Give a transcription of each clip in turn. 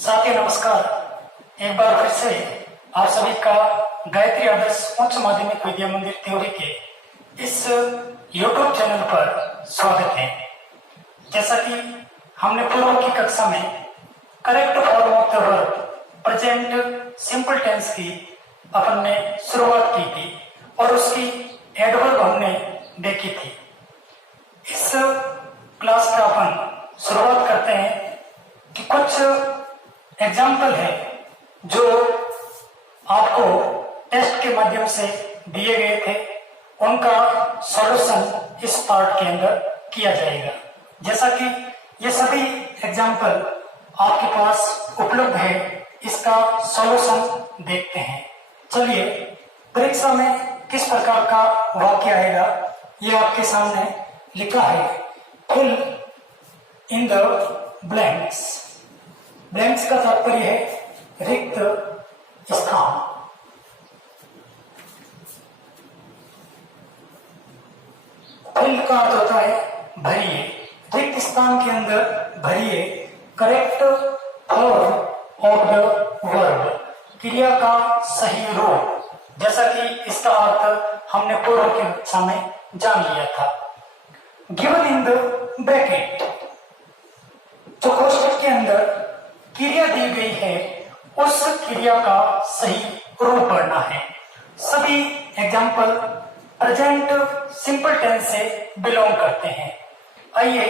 साथी नमस्कार। एक बार फिर से आप सभी का गायत्री आदर्श उच्च माध्यमिक विद्या मंदिर त्योरी के इस YouTube चैनल पर स्वागत है। जैसा कि हमने पूर्व की कक्षा में correct form of the verb present simple tense की अपन ने शुरुआत की थी और उसकी एडवर्ब हमने देखी थी। इस क्लास का अपन शुरुआत करते हैं कि कुछ एग्जाम्पल है जो आपको टेस्ट के माध्यम से दिए गए थे, उनका सॉल्यूशन इस पार्ट के अंदर किया जाएगा। जैसा कि ये सभी एग्जाम्पल आपके पास उपलब्ध है, इसका सॉल्यूशन देखते हैं। चलिए, परीक्षा में किस प्रकार का वाक्य आएगा ये आपके सामने लिखा है। Fill in the blanks. Blanks का तात्पर्य है रिक्त स्थान। फिल का अर्थ होता है भरिए, रिक्त स्थान के अंदर भरिए correct form of the verb, क्रिया का सही रूप। जैसा कि इसका अर्थ हमने पूर्व की कक्षा में जान लिया था। गिवन इन द ब्रैकेट, जो कोष्ठक के अंदर क्रिया दी गई है उस क्रिया का सही रूप पढ़ना है। सभी एग्जाम्पल प्रेजेंट सिंपल टेंस से बिलोंग करते हैं। आइए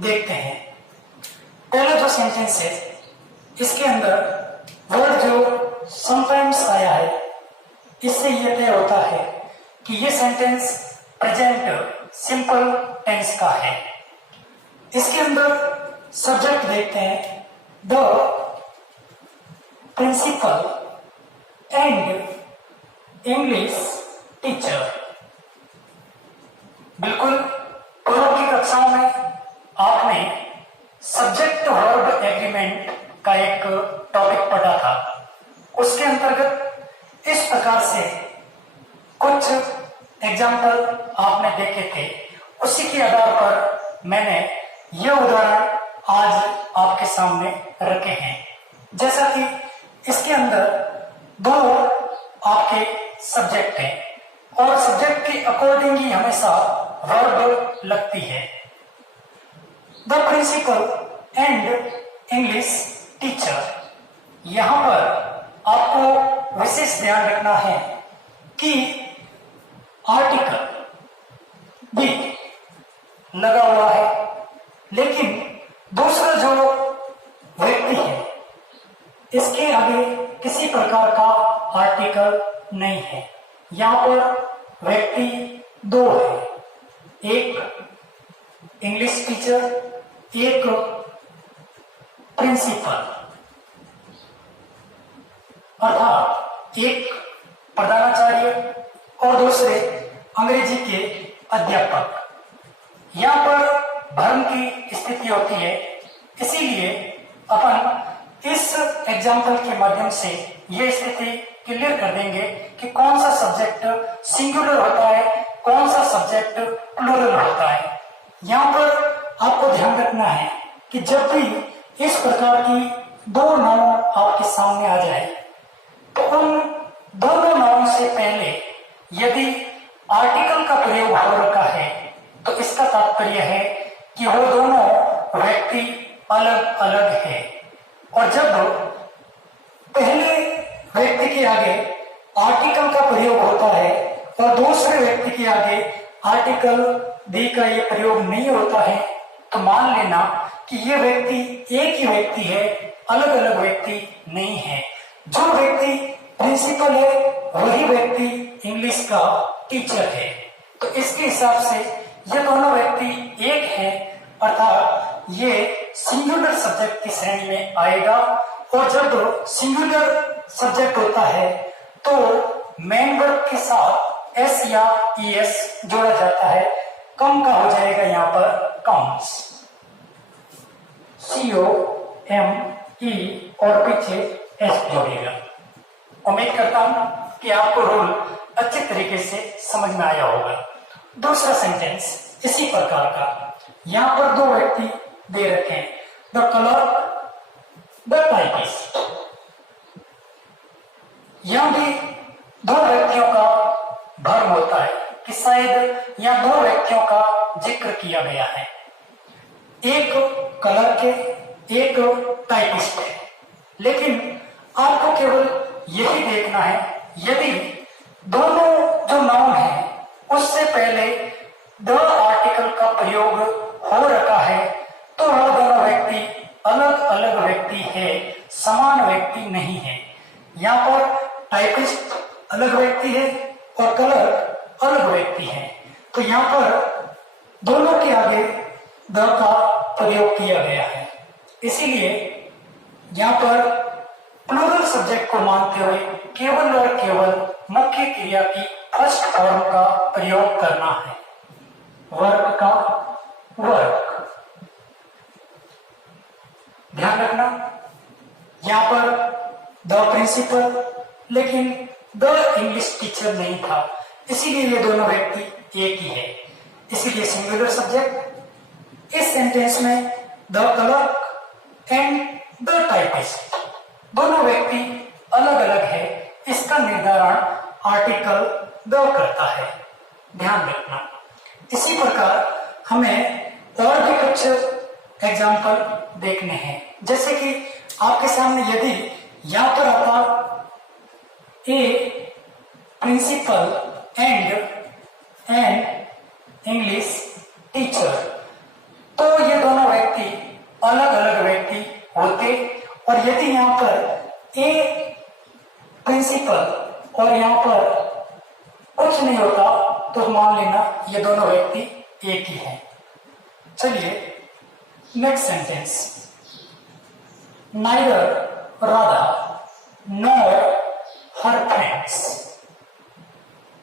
देखते हैं। पहला जो सेंटेंस है, इसके अंदर वर्ड जो समटाइम्स आया है, इससे यह तय होता है कि यह सेंटेंस प्रेजेंट सिंपल टेंस का है। इसके अंदर सब्जेक्ट देखते हैं, the principal and English teacher. बिल्कुल पूर्व की कक्षाओं में आपने सब्जेक्ट वर्ब एग्रीमेंट का एक टॉपिक पढ़ा था। उसके अंतर्गत इस प्रकार से कुछ एग्जाम्पल आपने देखे थे। उसी के आधार पर मैंने यह उदाहरण आज आपके सामने रखे हैं। जैसा कि इसके अंदर दो आपके सब्जेक्ट हैं और सब्जेक्ट के अकॉर्डिंग ही हमेशा वर्ब लगती है। The principal and English teacher. यहां पर आपको विशेष ध्यान रखना है कि आर्टिकल भी लगा हुआ है, लेकिन दूसरा जो व्यक्ति है इसके आगे किसी प्रकार का आर्टिकल नहीं है। यहां पर व्यक्ति दो है, एक इंग्लिश टीचर, एक प्रिंसिपल। अर्थात एक प्रधानाचार्य और दूसरे अंग्रेजी के अध्यापक। यहां पर भ्रम की स्थिति होती है, इसीलिए अपन इस एग्जाम्पल के माध्यम से यह स्थिति क्लियर कर देंगे कि कौन सा सब्जेक्ट सिंगुलर होता है, कौन सा सब्जेक्ट प्लूरल होता है। यहां पर आपको ध्यान रखना है कि जब भी इस प्रकार की दो नाउन आपके सामने आ जाए तो उन दोनों नाउन से पहले यदि आर्टिकल का प्रयोग हो रखा है तो इसका तात्पर्य है कि वो दोनों व्यक्ति अलग अलग है। और जब पहले व्यक्ति के आगे आर्टिकल का प्रयोग होता है और दूसरे व्यक्ति के आगे आर्टिकल दी का ये प्रयोग नहीं होता है, तो मान लेना कि ये व्यक्ति एक ही व्यक्ति है, अलग अलग व्यक्ति नहीं है। जो व्यक्ति प्रिंसिपल है वही व्यक्ति इंग्लिश का टीचर है। तो इसके हिसाब से ये दोनों व्यक्ति एक है, अर्थात ये सिंगुलर सब्जेक्ट की श्रेणी में आएगा। और जब सिंगुलर सब्जेक्ट होता है तो मेन वर्ब के साथ एस या ईएस जोड़ा जाता है। कम का हो जाएगा यहाँ पर काउंट्स, COME और पीछे एस जोड़ेगा। उम्मीद करता हूं कि आपको रूल अच्छे तरीके से समझ में आया होगा। दूसरा सेंटेंस इसी प्रकार का, यहां पर दो व्यक्ति दे रखे हैं। The colour the typist. यहां भी दो व्यक्तियों का भ्रम होता है कि शायद यहां दो व्यक्तियों का जिक्र किया गया है, एक कलर के, एक टाइपिस्ट है। लेकिन आपको केवल यही देखना है, यदि दोनों जो नाउन है उससे पहले द आर्टिकल का प्रयोग हो रखा है तो वह दोनों व्यक्ति अलग अलग व्यक्ति है, समान व्यक्ति नहीं है। यहाँ पर टाइपिस्ट अलग व्यक्ति है और कलर अलग व्यक्ति है, तो यहाँ पर दोनों के आगे द का प्रयोग किया गया है। इसीलिए यहाँ पर प्लूरल सब्जेक्ट को मानते हुए केवल और केवल मुख्य क्रिया की फर्स्ट फॉर्म का प्रयोग करना है, वर्क का वर्क। ध्यान रखना यहाँ पर द प्रिंसिपल, लेकिन द इंग्लिश टीचर नहीं था, इसीलिए ये दोनों व्यक्ति एक ही है, इसीलिए सिंगुलर सब्जेक्ट। इस सेंटेंस में the clerk and the typist दोनों व्यक्ति अलग अलग है, इसका निर्धारण आर्टिकल द करता है, ध्यान रखना। इसी प्रकार हमें और भी कुछ एग्जाम्पल देखने हैं, जैसे कि आपके सामने यदि यहां पर आता a principal and an English teacher, तो ये दोनों व्यक्ति अलग अलग व्यक्ति होते। और यदि यहाँ पर ए प्रिंसिपल और यहाँ पर कुछ नहीं होता तो मान लेना ये दोनों व्यक्ति एक ही हैं। चलिए next sentence, neither Radha nor her friends.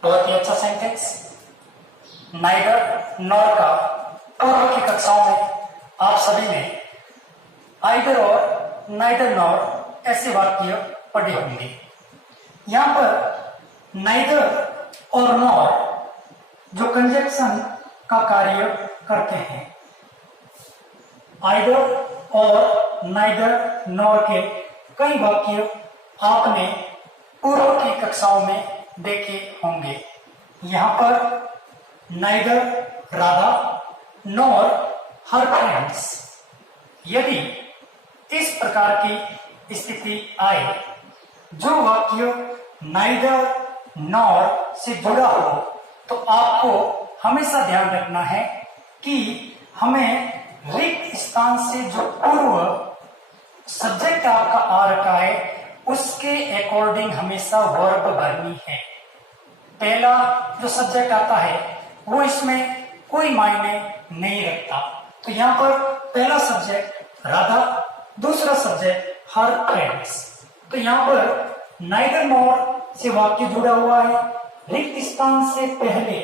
बहुत ही अच्छा सेंटेंस। नाइदर नॉर का पूर्व की कक्षाओं में आप सभी ने आइदर और नाइदर नॉर ऐसे वाक्य पढ़े होंगे। यहां पर नाइदर और नॉर जो कंजक्शन का कार्य करते हैं, आइदर और नाइदर नॉर के कई वाक्य आपने पूर्व की कक्षाओं में देखे होंगे। यहां पर neither Radha nor her friends, यदि इस प्रकार की स्थिति आए, जो वाक्य नाइदर नॉर से जुड़ा हो, तो आपको हमेशा ध्यान रखना है कि हमें रिक्त स्थान से जो पूर्व सब्जेक्ट आपका आ रखा है उसके अकॉर्डिंग हमेशा वर्ब भरनी है। पहला जो सब्जेक्ट आता है वो इसमें कोई मायने नहीं रखता, तो यहाँ पर पहला सब्जेक्ट राधा, दूसरा सब्जेक्ट हर फ्रेंड्स। तो यहाँ पर नाइदर नॉर से वाक्य जुड़ा हुआ है, रिक्त स्थान से पहले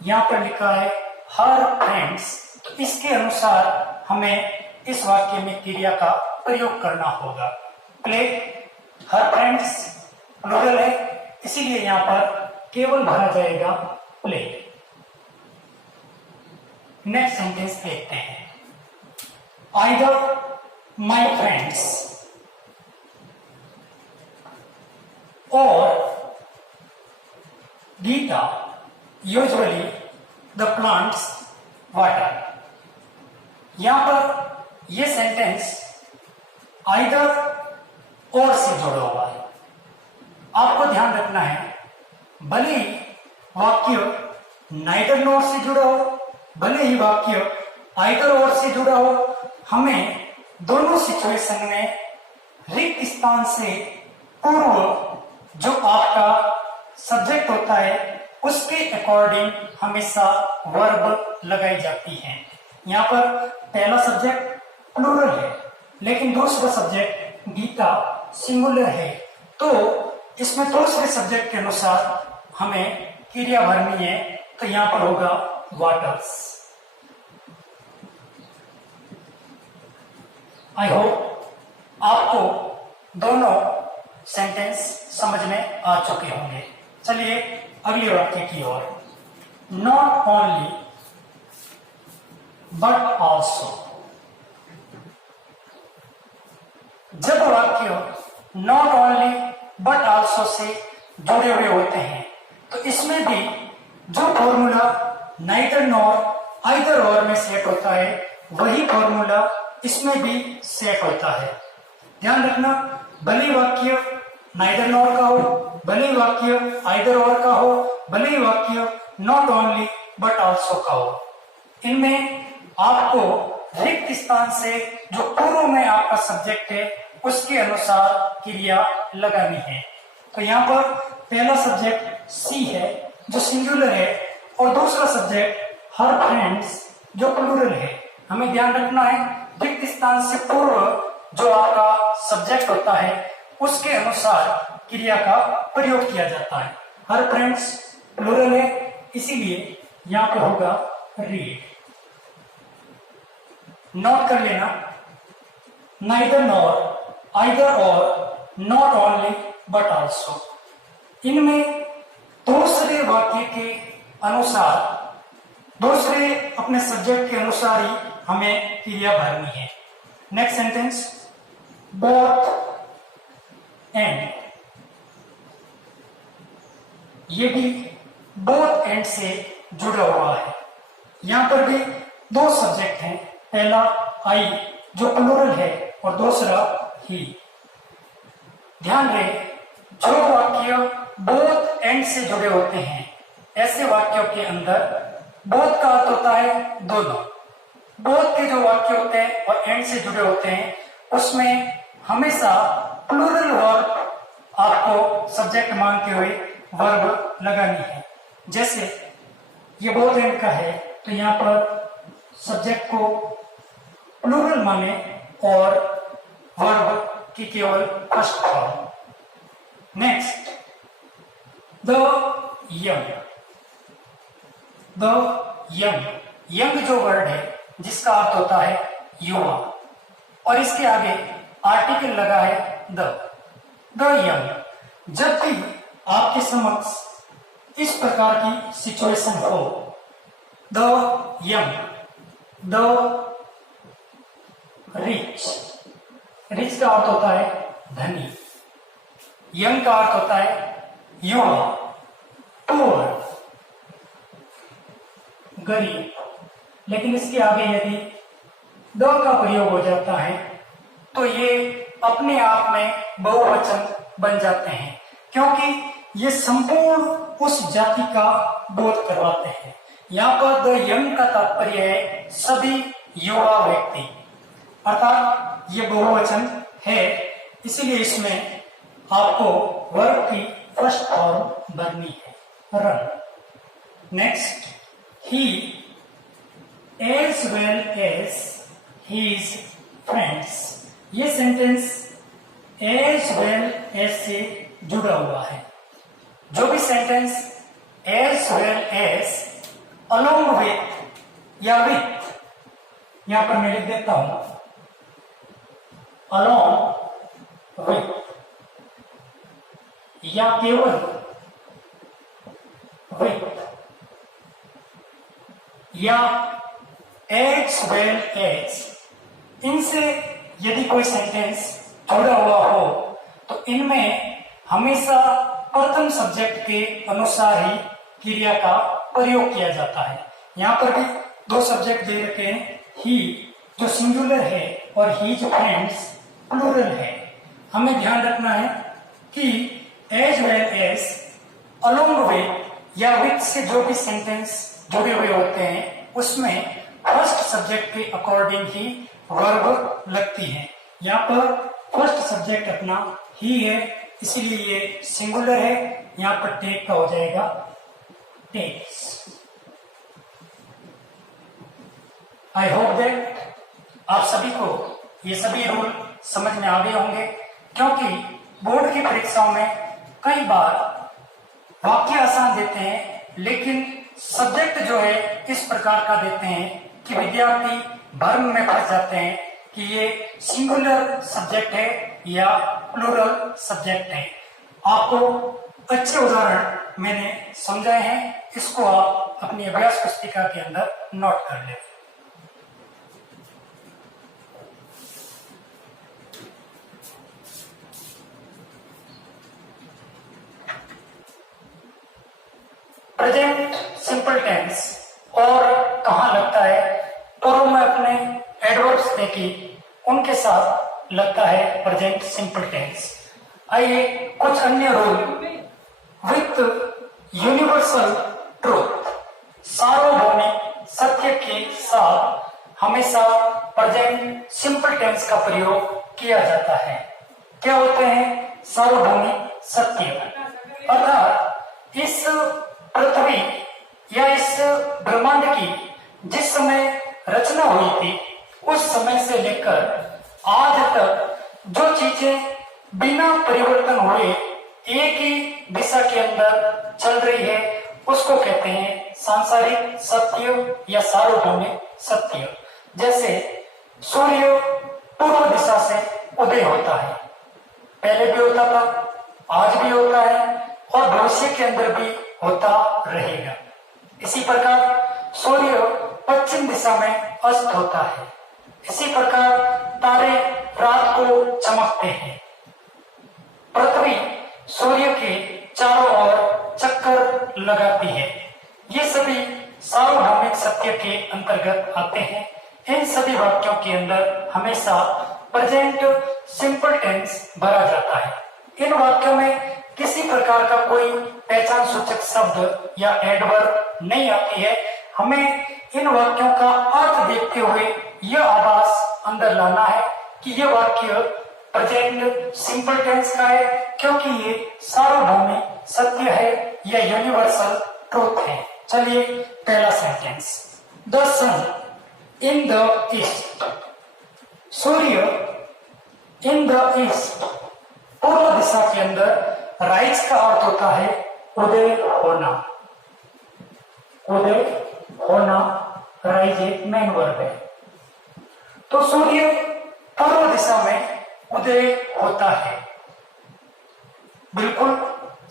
यहाँ पर लिखा है हर फ्रेंड्स, तो इसके अनुसार हमें इस वाक्य में क्रिया का प्रयोग करना होगा। प्ले, हर फ्रेंड्स प्लूरल है, इसीलिए यहाँ पर केवल भरा जाएगा प्ले। नेक्स्ट सेंटेंस देखते हैं, आइदर माय फ्रेंड्स और Geeta usually the plants water. यहां पर यह सेंटेंस आइदर और से जुड़ा हुआ है। आपको ध्यान रखना है, भले ही वाक्य नाइदर नॉर से जुड़ा हो, भले ही वाक्य आइदर और से जुड़ा हो, हमें दोनों सिचुएशन में रिक्त स्थान से पूर्व जो आपका सब्जेक्ट होता है उसके अकॉर्डिंग हमेशा वर्ब लगाई जाती है। यहाँ पर पहला सब्जेक्ट प्लूरल है, लेकिन दूसरा सब्जेक्ट गीता सिंगुलर है, तो इसमें दूसरे सब्जेक्ट के अनुसार हमें क्रिया भरनी है, तो यहाँ पर होगा वाटर्स। आई होप आपको दोनों सेंटेंस समझ में आ चुके होंगे। चलिए अगले वाक्य की ओर, नॉट ओनली बट ऑल्सो। जब वाक्य not only but also say जुड़े हुए होते हैं तो इसमें भी जो फॉर्मूला नाइदर नॉर आइदर और में सेट होता है वही फॉर्मूला इसमें भी सेट होता है। ध्यान रखना, भले वाक्य नाइदर नॉर का हो, भले वाक्य आइदर और का हो, भले वाक्य नॉट ओनली बट आल्सो का हो, इनमें आपको रिक्त स्थान से जो पूर्व में आपका सब्जेक्ट है उसके अनुसार क्रिया लगानी है। तो यहाँ पर पहला सब्जेक्ट सी है जो सिंगुलर है और दूसरा सब्जेक्ट हर फ्रेंड्स जो प्लूरल है। हमें ध्यान रखना है रिक्त स्थान से पूर्व जो आपका सब्जेक्ट होता है उसके अनुसार क्रिया का प्रयोग किया जाता है। हर फ्रेंड्स प्लूरल है, इसीलिए यहाँ पे होगा रीड। नोट कर लेना, नाइदर नॉर आइदर और नॉट ओनली बट आल्सो, इनमें दूसरे वाक्य के अनुसार, दूसरे अपने सब्जेक्ट के अनुसार ही हमें क्रिया भरनी है। नेक्स्ट सेंटेंस, बोथ एंड, ये भी बोथ एंड से जुड़ा हुआ है। यहां पर भी दो सब्जेक्ट हैं, पहला आई जो प्लूरल है और दूसरा ही। ध्यान रहे, जो वाक्य बोथ एंड से जुड़े होते हैं ऐसे वाक्यों के अंदर बोथ का अर्थ होता है दोनों। बोथ के जो वाक्य होते हैं और एंड से जुड़े होते हैं उसमें हमेशा प्लूरल वर्ब आपको सब्जेक्ट मानते हुए वर्ब लगानी है। जैसे ये बोथ एंड का है तो यहाँ पर सब्जेक्ट को प्लूरल माने और वर्ब की केवल first form. Next, the young, the young, young जो वर्ड है जिसका अर्थ होता है युवा और इसके आगे आर्टिकल लगा है द यंग। जब भी आपके समक्ष इस प्रकार की सिचुएशन हो, the young, the rich, rich का अर्थ होता है धनी, यंग का अर्थ होता है युवा, पुअर गरीब, लेकिन इसके आगे यदि द का प्रयोग हो जाता है तो ये अपने आप में बहुवचन बन जाते हैं क्योंकि ये संपूर्ण उस जाति का बोध करवाते हैं। यहाँ पर द यंग का तात्पर्य है सभी युवा व्यक्ति, अर्थात ये बहुवचन है, इसीलिए इसमें आपको वर्ब की फर्स्ट फॉर्म भरनी है, run. Next, he as well as his friends, ये सेंटेंस as well as से जुड़ा हुआ है। जो भी sentence as well as, along with या with, यहां पर मैं लिख देता हूं along with या केवल with या as well as, इनसे यदि कोई सेंटेंस जुड़ा हुआ हो तो इनमें हमेशा प्रथम सब्जेक्ट के अनुसार ही क्रिया का प्रयोग किया जाता है। यहाँ पर भी दो सब्जेक्ट दे रखे हैं, ही जो सिंगुलर है और हीज फ्रेंड्स प्लूरल है। हमें ध्यान रखना है कि as well as, along with या विथ से जो भी सेंटेंस जुड़े हुए होते हैं उसमें फर्स्ट सब्जेक्ट के अकॉर्डिंग ही वर्ब लगती है। यहाँ पर फर्स्ट सब्जेक्ट अपना ही है, इसीलिए ये सिंगुलर है, यहाँ पर टेक का हो जाएगा टेक्स। आई होप दैट आप सभी को ये सभी रूल समझ में आ गए होंगे, क्योंकि बोर्ड की परीक्षाओं में कई बार वाक्य आसान देते हैं लेकिन सब्जेक्ट जो है इस प्रकार का देते हैं कि विद्यार्थी भ्रम में फंस जाते हैं कि ये सिंगुलर सब्जेक्ट है या प्लूरल सब्जेक्ट है। आपको अच्छे उदाहरण मैंने समझाए हैं, इसको आप अपनी अभ्यास पुस्तिका के अंदर नोट कर लें। सिंपल टेंस और कहाँ लगता है, पूर्व में अपने एडवर्ब्स देखे उनके साथ लगता है प्रेजेंट सिंपल टेंस। आइए कुछ अन्य रूल विथ यूनिवर्सल ट्रूथ, सार्वभौमिक सत्य के साथ हमेशा प्रेजेंट सिंपल टेंस का प्रयोग किया जाता है। क्या होते हैं सार्वभौमिक सत्य? अर्थात इस पृथ्वी या इस ब्रह्मांड की जिस समय रचना हुई थी उस समय से लेकर आज तक जो चीजें बिना परिवर्तन हुए एक ही दिशा के अंदर चल रही है उसको कहते हैं सांसारिक सत्य या सार्वभौमिक सत्य। जैसे सूर्य पूर्व दिशा से उदय होता है, पहले भी होता था, आज भी होता है और भविष्य के अंदर भी होता रहेगा। इसी प्रकार सूर्य पश्चिम दिशा में अस्त होता है। इसी प्रकार तारे रात को चमकते हैं। पृथ्वी सूर्य के चारों ओर चक्कर लगाती है। ये सभी सार्वभौमिक सत्य के अंतर्गत आते हैं। इन सभी वाक्यों के अंदर हमेशा प्रेजेंट सिंपल टेंस भरा जाता है। इन वाक्यों में किसी प्रकार का कोई पहचान सूचक शब्द या एडवर्ब नहीं आती है। हमें इन वाक्यों का अर्थ देखते हुए यह आभास अंदर लाना है कि यह वाक्य प्रेजेंट सिंपल टेंस का है, क्योंकि ये सार्वभौमिक सत्य है या यूनिवर्सल ट्रूथ है। चलिए पहला sentence, the sun in the east, सूर्य इन द ईस्ट पूर्व दिशा के अंदर, राइज का अर्थ होता है उदय होना। उदय होना, राइज एक मेन वर्ब है। तो सूर्य पूर्व दिशा में उदय होता है, बिल्कुल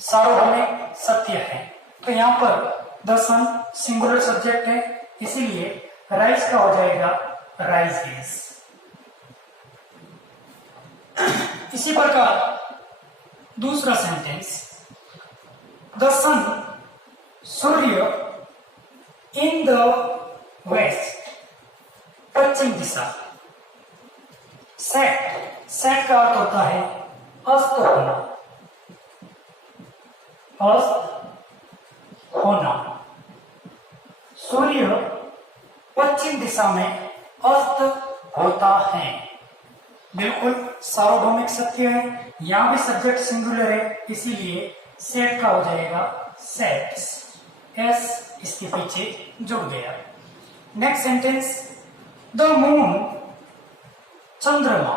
सार्वभौमिक सत्य है। तो यहाँ पर द सन सिंगुलर सब्जेक्ट है, इसीलिए राइज का हो जाएगा राइजेस। इसी प्रकार दूसरा सेंटेंस, द सन, सूर्य इन द वेस्ट, पश्चिम दिशा। सेट, सेट का अर्थ होता है अस्त होना। अस्त होना, सूर्य पश्चिम दिशा में अस्त होता है, बिल्कुल सार्वभौमिक सत्य है। यहां भी सब्जेक्ट सिंगुलर है, इसीलिए सेट का हो जाएगा सेट्स। एस इसके पीछे जुड़ गया। नेक्स्ट सेंटेंस, द मून, चंद्रमा।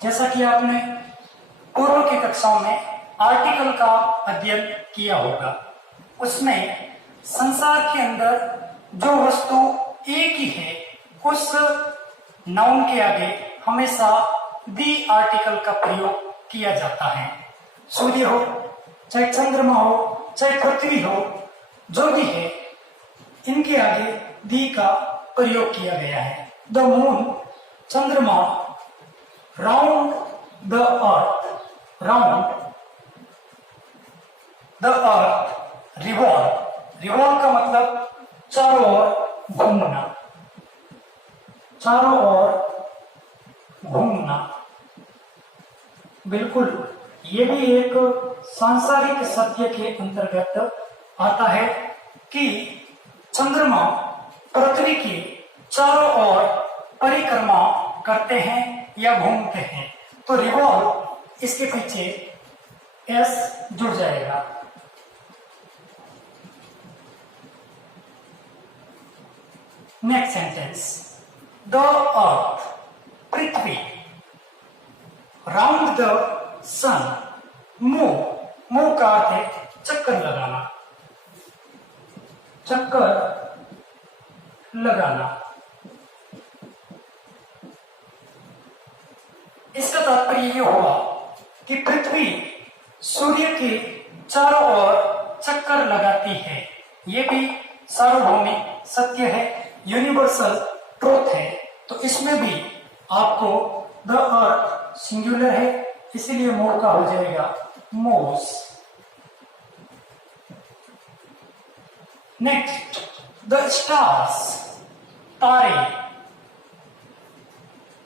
जैसा कि आपने पूर्व की कक्षाओं में आर्टिकल का अध्ययन किया होगा, उसमें संसार के अंदर जो वस्तु एक ही है उस नाउन के आगे हमेशा दी आर्टिकल का प्रयोग किया जाता है। सूर्य हो, चाहे चंद्रमा हो, चाहे पृथ्वी हो, जो भी है इनके आगे दी का प्रयोग किया गया है। द मून, चंद्रमा, round the earth, round the earth, revolve, revolve का मतलब चारों ओर घूमना, चारों ओर घूमना। बिल्कुल ये भी एक सांसारिक सत्य के अंतर्गत आता है कि चंद्रमा पृथ्वी की चारों ओर परिक्रमा करते हैं या घूमते हैं। तो रिवॉल्व इसके पीछे एस जुड़ जाएगा। नेक्स्ट सेंटेंस, द अर्थ, पृथ्वी, round the sun, move, move का अर्थ है चक्कर लगाना, चक्कर लगाना। इसका तात्पर्य ये हुआ कि पृथ्वी सूर्य के चारों ओर चक्कर लगाती है। ये भी सार्वभौमिक सत्य है, यूनिवर्सल ट्रूथ है। तो इसमें भी आपको द अर्थ सिंगुलर है, इसीलिए मूव का हो जाएगा मूव्स। नेक्स्ट, द स्टार्स, तारे।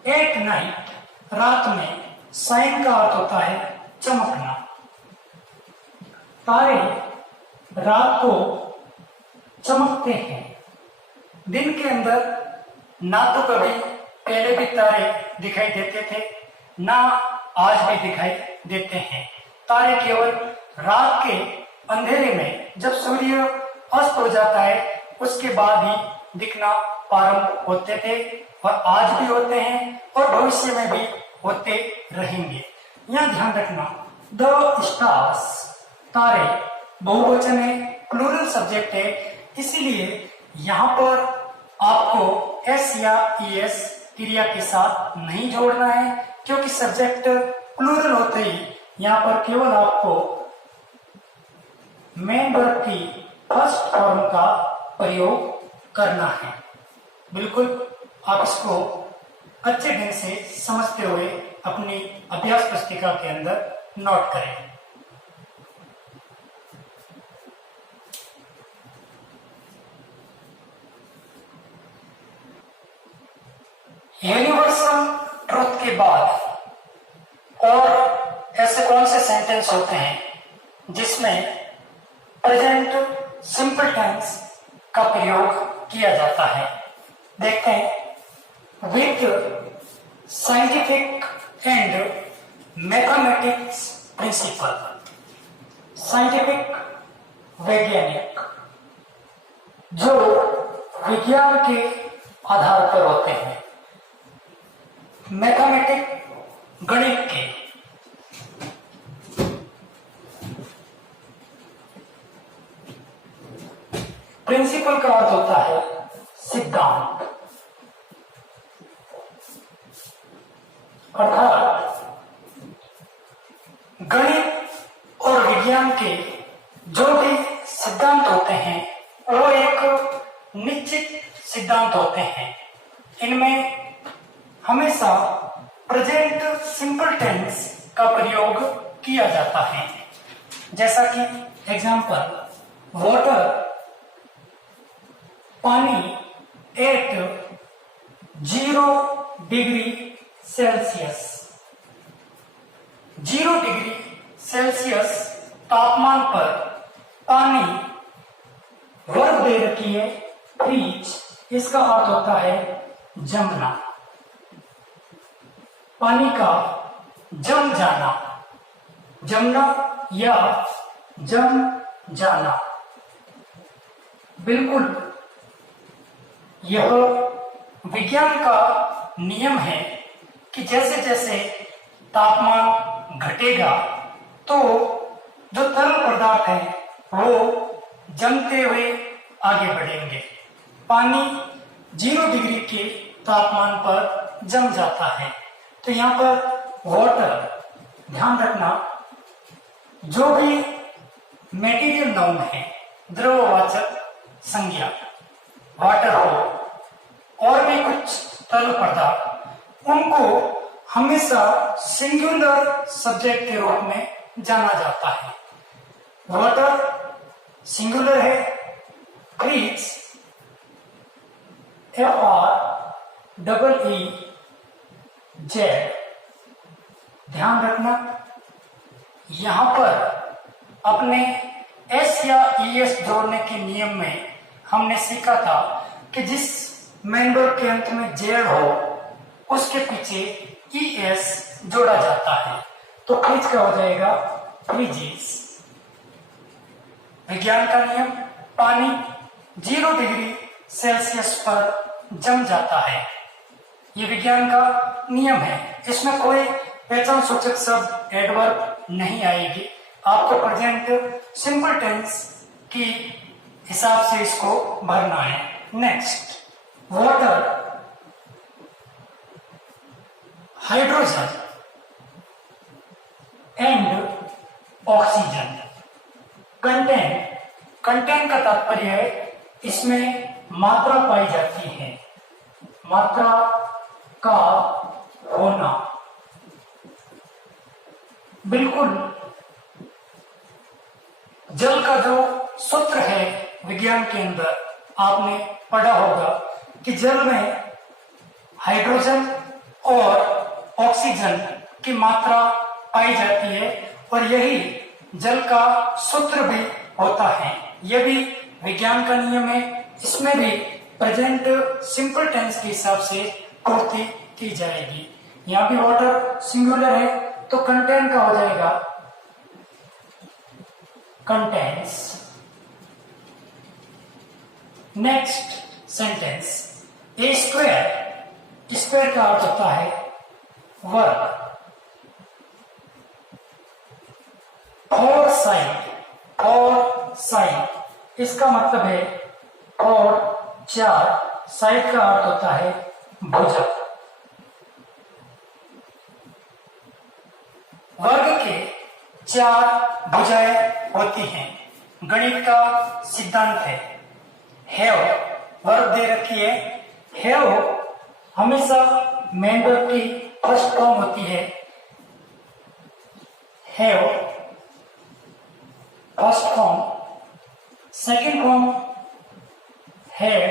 एट नाइट, रात में। शाइन का अर्थ होता है चमकना। तारे रात को चमकते हैं। दिन के अंदर ना तो कभी पहले भी तारे दिखाई देते थे, ना आज भी दिखाई देते हैं। तारे केवल रात के अंधेरे में, जब सूर्य अस्त हो जाता है, उसके बाद ही दिखना प्रारंभ होते थे, और आज भी होते हैं और भविष्य में भी होते रहेंगे। यह ध्यान रखना, द स्टार्स, तारे बहुवचन है, प्लूरल सब्जेक्ट है, इसीलिए यहाँ पर आपको एस या ईएस क्रिया के साथ नहीं जोड़ना है, क्योंकि सब्जेक्ट प्लूरल होते ही यहाँ पर केवल आपको मेन वर्ब की फर्स्ट फॉर्म का प्रयोग करना है। बिल्कुल आप इसको अच्छे ढंग से समझते हुए अपनी अभ्यास पुस्तिका के अंदर नोट करें। यूनिवर्सल ट्रुथ के बाद और ऐसे कौन से सेंटेंस होते हैं जिसमें प्रेजेंट सिंपल टेंस का प्रयोग किया जाता है? देखते हैं। With scientific and mathematics principle, scientific वैज्ञानिक, जो विज्ञान के आधार पर होते हैं। मैथमेटिक, गणित के। प्रिंसिपल का अर्थ होता है सिद्धांत, अर्थात गणित और विज्ञान के जो भी सिद्धांत होते हैं वो एक निश्चित सिद्धांत होते हैं। इनमें हमेशा प्रेजेंट सिंपल टेंस का प्रयोग किया जाता है। जैसा कि एग्जाम्पल, वाटर, पानी, at 0 degree Celsius. 0 degree Celsius तापमान पर पानी, वर्ब दे रखी है फ्रीज, इसका अर्थ होता है जमना, पानी का जम जाना, जमना या जम जाना। बिल्कुल यह विज्ञान का नियम है कि जैसे जैसे तापमान घटेगा तो जो तरल पदार्थ है वो जमते हुए आगे बढ़ेंगे। पानी 0 डिग्री के तापमान पर जम जाता है। तो यहाँ पर वाटर, ध्यान रखना, जो भी मेटीरियल नाउन है, द्रववाचक संज्ञा, वाटर हो और भी कुछ तरल पदार्थ, उनको हमेशा सिंगुलर सब्जेक्ट के रूप में जाना जाता है। वाटर सिंगुलर है, फ्रीज FREEZ। ध्यान रखना, यहां पर अपने एस या ईएस जोड़ने के नियम में हमने सीखा था कि जिस मेंबर के अंत में जेड हो उसके पीछे ईएस जोड़ा जाता है, तो फ्रीज का हो जाएगा फ्रीजेस। विज्ञान का नियम, पानी 0 डिग्री सेल्सियस पर जम जाता है, ये विज्ञान का नियम है। इसमें कोई पहचान सूचक शब्द एडवर्ब नहीं आएगी, आपको प्रेजेंट सिंपल टेंस की हिसाब से इसको भरना है। Next, water, hydrogen and oxygen. Content, content का तात्पर्य है इसमें मात्रा पाई जाती है, मात्रा का होना। बिल्कुल जल का जो सूत्र है विज्ञान के अंदर आपने पढ़ा होगा कि जल में हाइड्रोजन और ऑक्सीजन की मात्रा पाई जाती है और यही जल का सूत्र भी होता है। यह भी विज्ञान का नियम है। इसमें भी प्रेजेंट सिंपल टेंस के हिसाब से पूर्ति की जाएगी। यहाँ भी वाटर सिंगुलर है तो कंटेन का हो जाएगा कंटेन्स। नेक्स्ट सेंटेंस, ए स्क्वायर, स्क्वायर का अर्थ होता है वर्ग। फोर साइड, और साइड इसका मतलब है और चार, साइड का अर्थ होता है भुजा। वर्ग के चार भुजाएं होती हैं। गणित का सिद्धांत है हैव, वर्ग दे रखी है। हैव हमेशा मेन वर्ब की फर्स्ट फॉर्म होती है। Have first form, second form had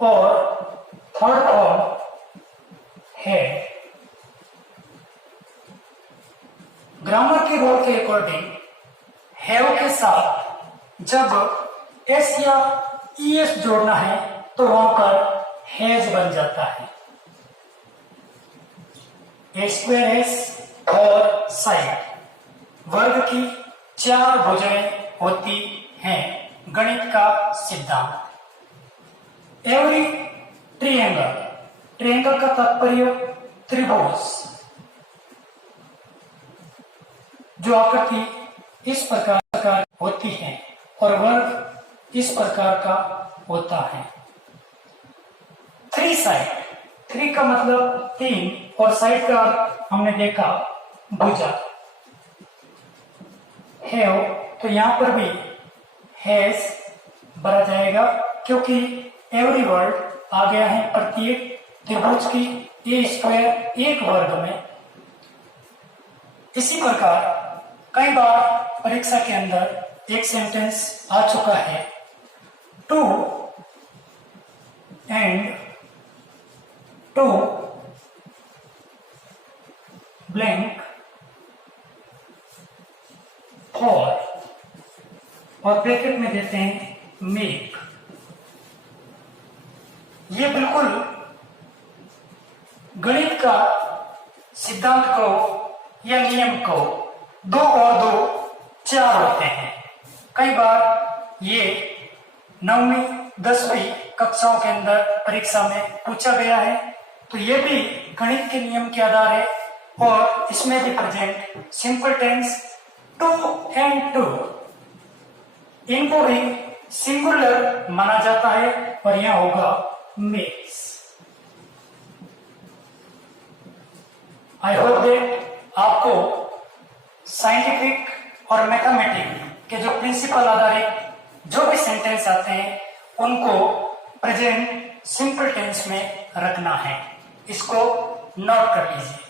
और थर्ड फॉर्म हैड। ग्रामर के रूल के अकॉर्डिंग हैव के साथ जब एस या ईएस जोड़ना है तो वहां पर हैज बन जाता है। ए स्क्वायर एस और साइड, वर्ग की चार भुजाएं होती हैं। गणित का सिद्धांत। एवरी ट्रायंगल, ट्रायंगल का तात्पर्य त्रिभुज, जो आकृति इस प्रकार होती है और वर्ग इस प्रकार का होता है। थ्री साइड, थ्री का मतलब तीन और साइड का अर्थ हमने देखा भुजा। हैव तो यहां पर भी हैज भरा जाएगा क्योंकि एवरी वर्ड आ गया है प्रत्येक त्रिभुज की ए स्क्वायर एक वर्ग में। इसी प्रकार कई बार परीक्षा के अंदर एक सेंटेंस आ चुका है, two and two blank four, और ब्रैकेट में देते हैं मेक। ये बिल्कुल गणित का सिद्धांत को या नियम को दो और दो चार होते हैं। कई बार ये 9वीं 10वीं कक्षाओं के अंदर परीक्षा में पूछा गया है, तो ये भी गणित के नियम के आधार है और इसमें भी present simple tense two and two, इनको भी सिंगुलर माना जाता है और यह होगा मेक्स। आई होप दैट आपको साइंटिफिक और मैथमेटिक के जो प्रिंसिपल आधारित जो भी सेंटेंस आते हैं उनको प्रेजेंट सिंपल टेंस में रखना है। इसको नोट कर लीजिए।